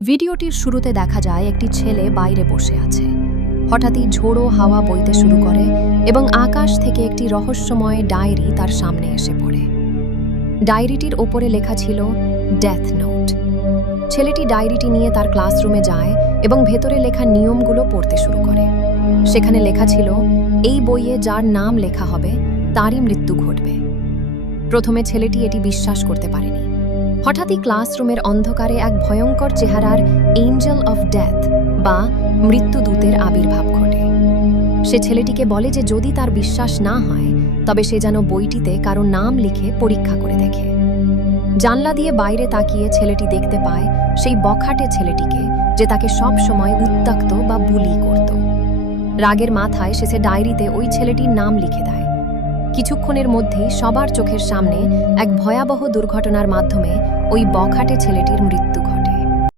ভিডিওটির শুরুতে দেখা যায় একটি ছেলে বাইরে বসে আছে। হঠাৎই ঝোড়ো হাওয়া বইতে শুরু করে এবং আকাশ থেকে একটি রহস্যময় ডায়েরি তার সামনে এসে পড়ে। ডায়েরিটির ওপরে লেখা ছিল ডেথ নোট। ছেলেটি ডায়েরিটি নিয়ে তার ক্লাসরুমে যায় এবং ভেতরে লেখা নিয়মগুলো পড়তে শুরু করে। সেখানে লেখা ছিল, এই বইয়ে যার নাম লেখা হবে তারই মৃত্যু ঘটবে। প্রথমে ছেলেটি এটি বিশ্বাস করতে পারেনি। হঠাৎই ক্লাসরুমের অন্ধকারে এক ভয়ঙ্কর চেহারার এঞ্জেল অফ ডেথ বা মৃত্যুদূতের আবির্ভাব ঘটে। সে ছেলেটিকে বলে যে যদি তার বিশ্বাস না হয় তবে সে যেন বইটিতে কারো নাম লিখে পরীক্ষা করে দেখে। জানলা দিয়ে বাইরে তাকিয়ে ছেলেটি দেখতে পায় সেই বখাটে ছেলেটিকে, যে তাকে সব সময় উত্ত্যক্ত বা বুলি করত। রাগের মাথায় সে ডায়েরিতে ওই ছেলেটির নাম লিখে দেয়। কিছুক্ষণের মধ্যেই সবার চোখের সামনে এক ভয়াবহ দুর্ঘটনার মাধ্যমে ওই বখাটে ছেলেটির মৃত্যু ঘটে।